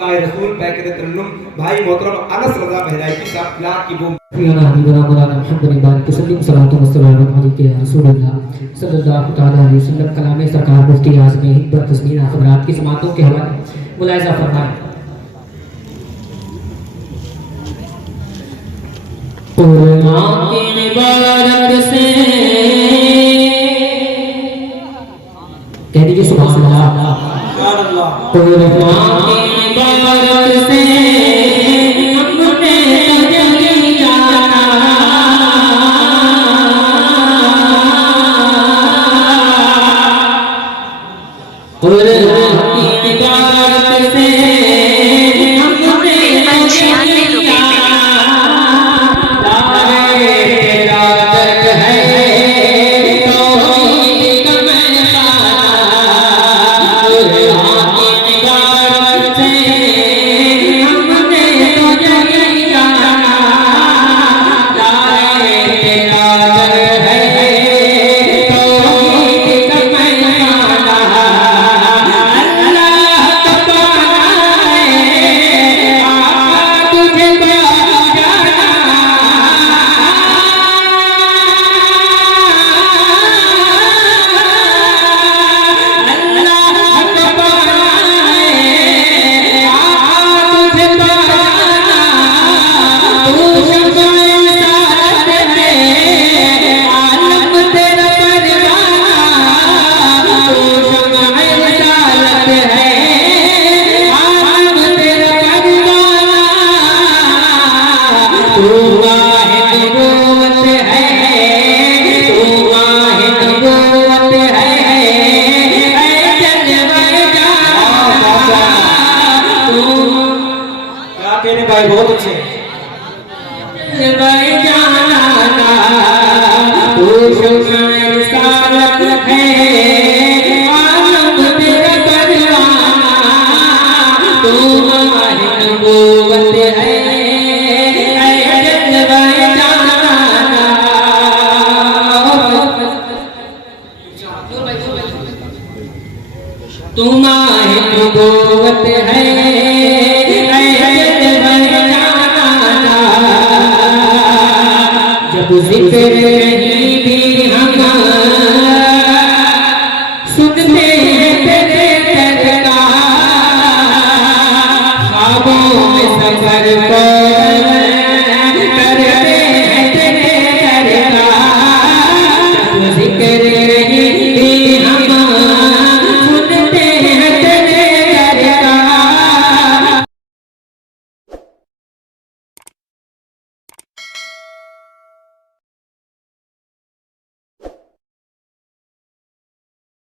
रसूल पैकेट तरन्नुम भाई मोहतरम अनस रजा बहराई की साहब लाख की बूम फियाना हबीबना मौलाना मुहम्मद बारिक तसल्लीम सलातो व सलाम अलैहि या रसूलुल्लाह सल्लल्लाहु तआला अलैहि वसल्लम कलाम सरकार मुफ्ती आज़म हिब्बत तस्मीर खबरात की समातों के हवाले मुलाहिजा फरमाएं। उलमा की इबारत से कह दीजिए सुभान अल्लाह। उलमा की इबारत से हमने तुझे जाना, उलमा की इबारत से भाई बहुत अच्छे तुम्हारी नबूवत है जब जिक्र